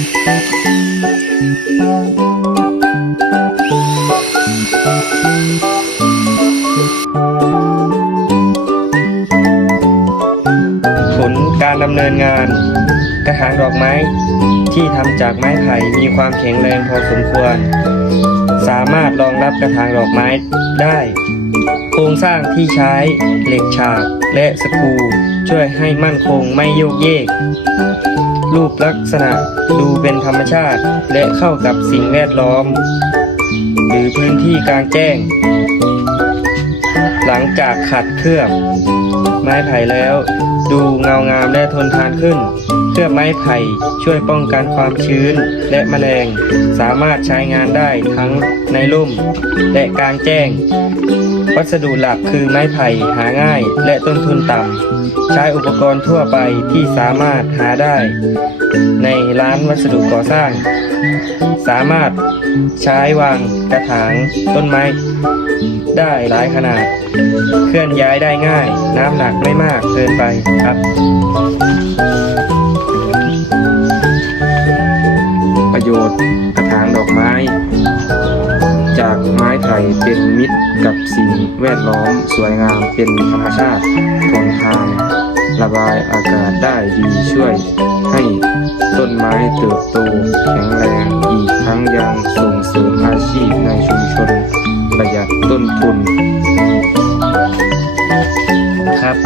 ผลการดำเนินงาน กระถางดอกไม้ที่ทำจากไม้ไผ่มีความแข็งแรงพอสมควร สามารถรองรับกระถางดอกไม้ได้ โครงสร้างที่ใช้เหล็กฉากและสกูช่วยให้มั่นคงไม่โยกเยก รูปลักษณะดูเป็นธรรมชาติและเข้ากับสิ่งแวดล้อม หรือพื้นที่กลางแจ้ง หลังจากขัดเคลือบ ไม้ไผ่แล้วดูเงางามและทนทานขึ้น เคลือบไม้ไผ่ช่วยป้องกันความชื้นและแมลง สามารถใช้งานได้ทั้งในร่มและกลางแจ้ง วัสดุหลักคือไม้ไผ่หาง่ายและต้นทุนต่ำ ใช้อุปกรณ์ทั่วไปที่สามารถหาได้ ในร้านวัสดุก่อสร้าง สามารถใช้วางกระถางต้นไม้ ได้หลายขนาด เคลื่อนย้ายได้ง่าย น้ำหนักไม่มากเกินไปครับ ประโยชน์กระถางดอกไม้ ไข่เป็นมิตรกับสิ่งแวดล้อมสวยงามเป็นธรรมชาติทนทานระบายอากาศได้ดีช่วย ให้ต้นไม้เติบโตแข็งแรงอีกทั้งยังส่งเสริมอาชีพในชุมชน ประหยัดต้นทุนครับ